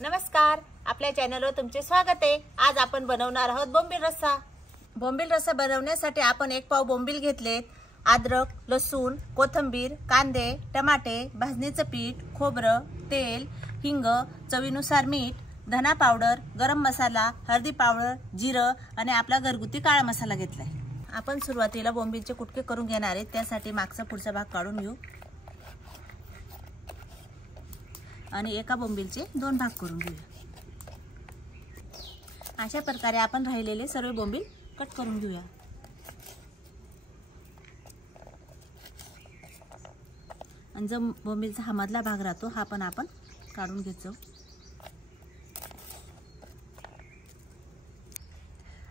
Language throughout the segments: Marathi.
नमस्कार, आपल्या चॅनलवर तुमचे स्वागत आहे। आज आपण बनवणार आहोत बोंबील रस्सा। बोंबील रस्सा बनवण्यासाठी आपण 1 पाव बोंबील घेतलेत। अद्रक, लसूण, कोथिंबीर, कांदे, टमाटे, भाजणीचं पीठ, खोबरं, तेल, हिंग, चवीनुसार मीठ, धना पावडर, गरम मसाला, हळदी पावडर, जिरं आणि आपला घरगुती काळा मसाला घेतलाय। आपण सुरुवातीला बोंबीलचे कुटके करून घेणार आहे। त्यासाठी मागचा पुढचा भाग काढून घेऊ आणि एका बोंबीलचे 2 भाग करून घेऊया। अशा प्रकारे आपण राहिलेले सर्व बोंबील कट करून घेऊया। आणि जो बोंबीलचा हा मधला भाग राहतो हा पण आपण काढून घ्यायचो।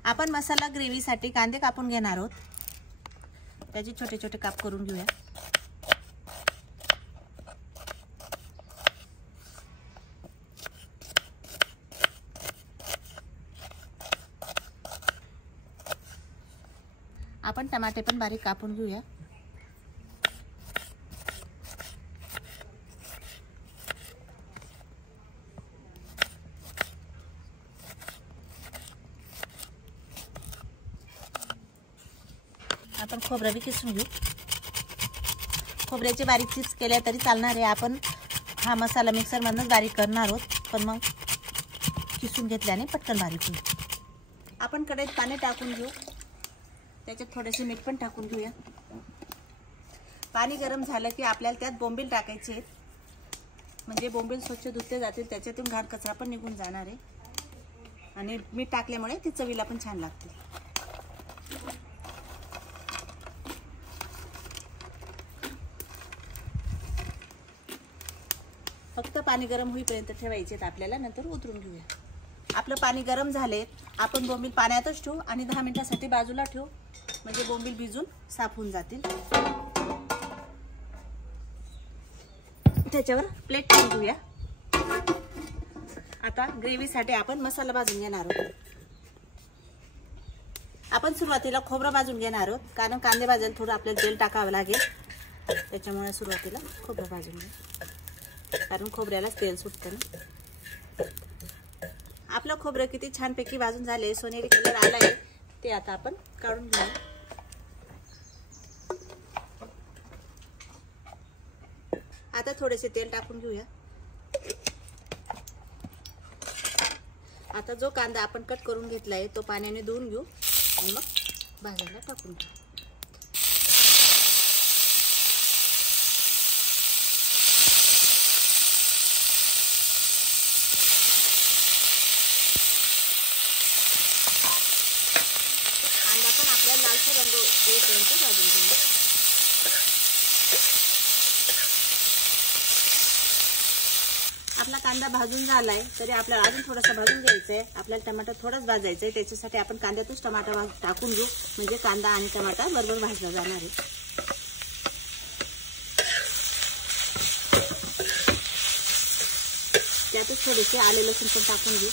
आपण मसाला ग्रेव्हीसाठी कांदे कापून घेणार आहोत। त्याचे छोटे छोटे काप करून घेऊया। आपण टमाटे पण बारीक कापून घेऊया। आपण खोबरं भी किसून घेऊ। खोबऱ्याचे बारीक चिप्स केल्या तरी चालणार आहे। आपण हा मसाला मिक्सर मधून बारीक करणार आहोत, पण मग किसून घेतल्याने पटकन बारीक होईल। आपण कढईत पाणी टाकून घेऊ। त्याच्यात थोडेसे मीठ पण टाकून घेऊया। पाणी गरम झालं की आपल्याला त्यात बोंबील टाकायचे आहेत, म्हणजे बोंबील स्वच्छ धुतले जातील, त्याच्यातून घाण कचरा पण निघून जाणार आहे आणि मीठ टाकल्यामुळे ती चवीला पण छान लागते। फक्त पाणी गरम होईपर्यंत ठेवायचे आहेत आपल्याला, नंतर उतरून घेऊया। आपलं पाणी गरम झाले, आपण बोंबील पाण्यातच ठेवू आणि 10 मिनिटांसाठी बाजूला ठेवू, म्हणजे बोंबील भिजून साफ होऊन जातील। त्याच्यावर प्लेट ठेवून घेऊया। आता ग्रेव्हीसाठी आपण मसाला भाजून घेणार आहोत। आपण सुरुवातीला खोबरं भाजून घेणार आहोत, कारण कांदे भाजायला थोडं आपल्याला तेल टाकावं लागेल, त्याच्यामुळे सुरुवातीला खोबरं भाजून घ्या, कारण खोबऱ्यालाच तेल सुटतं ना। आपलं खोबरं किती छानपैकी भाजून झाले, सोनेरी कलर आलाय, ते आता आपण काढून घेऊ। आता थोडेसे तेल टाकून घेऊया। आता जो कांदा आपण कट करून घेतलाय तो पाण्याने धुवून घेऊ आणि मग भाजायला टाकून घेऊ। कांदा पण आपल्याला लालसर रंग येईपर्यंत भाजून घेऊ। आपला कांदा भाजून झालाय, तरी आपल्याला अजून थोडासा भाजून घ्यायचा आहे। आपल्याला टमाटर थोडाच भाजायचा आहे, त्याच्यासाठी आपण कांद्यातच टमाटर टाकून घेऊ, म्हणजे कांदा आणि टमाटर बरोबर भाजला जाणार आहे। त्यातच थोडेसे आले लसूण पण टाकून घेऊ।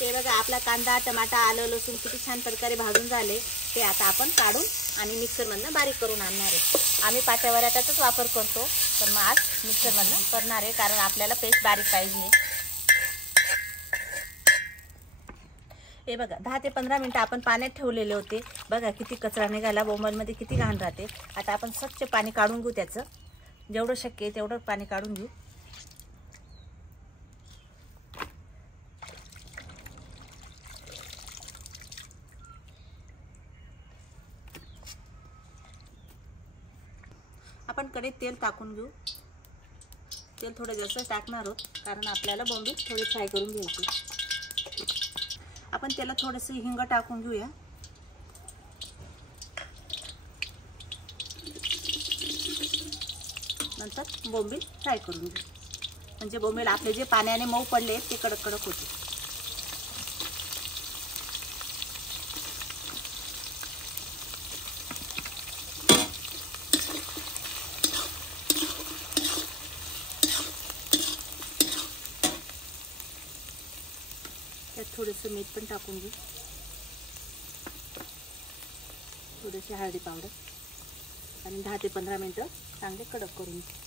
ते बघा, आपला कांदा, टमाटा, आलं, लसूण किती छान प्रकारे भाजून झाले। ते आता आपण काढून आणि मिक्सर मधनं बारीक करून आणणार आहे। आम्ही पाट्यावराटाचाच वापर करतो, पण मग आज मिक्सर मधनं करणार आहे, कारण आपल्याला पेस्ट बारीक पाहिजे। हे बघा, 10 ते 15 मिनिटं आपण पाण्यात ठेवलेले होते। बघा किती कचरा निघाला, बोंबीलमध्ये किती घाण राहते। आता आपण स्वच्छ पाणी काढून घेऊ, त्याचं जेवढं शक्य आहे तेवढं पाणी काढून घेऊ। आपण कढईत तेल टाकून घेऊ। तेल थोडं जास्त टाकणार आहोत, कारण आपल्याला बोंबील थोडे फ्राय करून घ्यायचे। आपण त्याला थोडेसे हिंग टाकून घेऊया। नंतर बोंबील फ्राय करून घेऊ, म्हणजे बोंबील आपले जे पाण्याने मऊ पडले ते कडक कडक होते। त्यात थोडंसं मीठ पण टाकून घेऊ, थोडीशी हळदी पावडर, आणि 10 ते 15 मिनिटं चांगले कडक करून घ्या.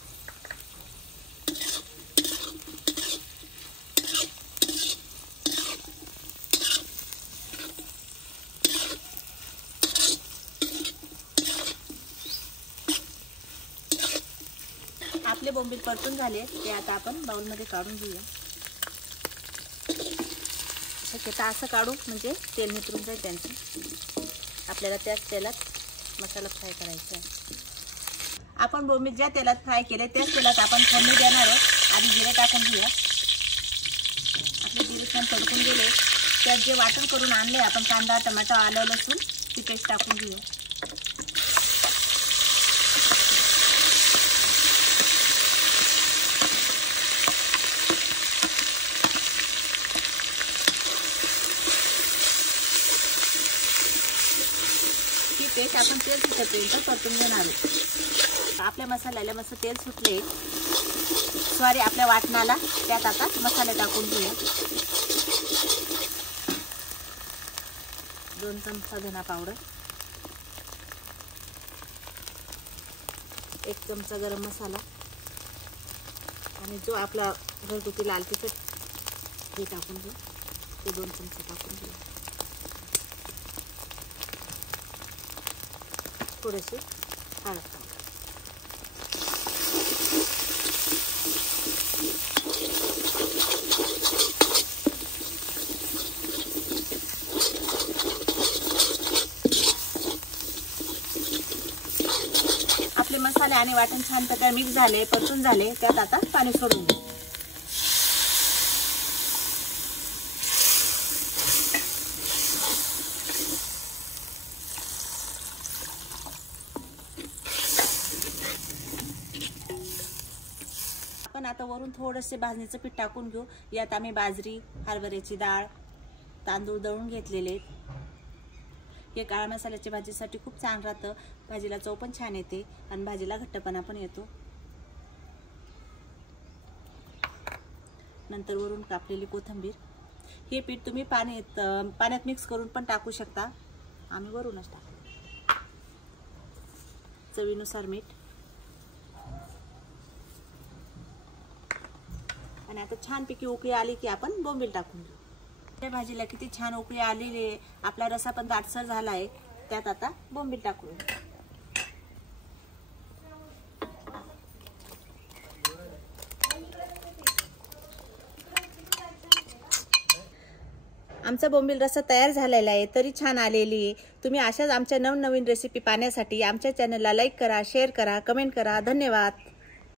आपले बोंबील परतून झाले ते आता आपण बाउलमध्ये काढून घेऊया. शक्यता असं काढू म्हणजे तेल नितरून जाईल त्यांचं. आपल्याला त्याच तेलात मसाला फ्राय करायचा आहे. आपण बोंबील ज्या तेलात फ्राय केले त्याच तेलात आपण फोडणी देणार आहोत. आधी जिरे टाकून घेऊया. आपले जिरे छान तडकून गेले त्यात जे वाटण करून आणले आपण कांदा टमाटर आलं लसूण ती पेस्ट टाकून घेऊया. पेस्ट आपण तेल सुटेपर्यंत परतून घेणार आहोत. आपल्या मसाल्याला मस्त तेल सुटले. सॉरी आपल्या वाटणाला त्यात आता मसाले टाकून घेऊया. 2 चमचा धना पावडर, 1 चमचा गरम मसाला आणि जो आपला घरगुती लाल तिखट हे टाकून घेऊ. ते 2 चमचे टाकून घेऊ. थोडेसे हळद टाकू. आपले मसाले आणि वाटण छान प्रकारे मिक्स झाले परतून झाले त्यात आता पाणी सोडून घेऊ. आपण आता वरून थोडेसे भाजणीचं पीठ टाकून घेऊ. यात आम्ही बाजरी हरभऱ्याची डाळ तांदूळ दळून घेतलेले. हे काळ्या मसाल्याच्या भाजीसाठी खूप छान राहतं. भाजीला चव पण छान येते आणि भाजीला घट्टपणा पण येतो. नंतर वरून कापलेली कोथिंबीर. हे पीठ तुम्ही पाण्यात मिक्स करून पण टाकू शकता. आम्ही वरूनच टाकू. चवीनुसार मीठ. आणि आता छानपैकी उकळी आली की आपण बोंबील टाकून घेऊ. त्या भाजीला किती छान उकळी आलेली आहे. आपला रसा पण दाटसर झाला आहे. त्यात आता बोंबील टाकून घेऊ. आमचा बोंबील रस्सा तयार झालेला आहे. तरी छान आलेली आहे. तुम्ही अशाच आमच्या नवनवीन रेसिपी पाहण्यासाठी आमच्या चॅनलला लाईक करा, शेअर करा, कमेंट करा. धन्यवाद.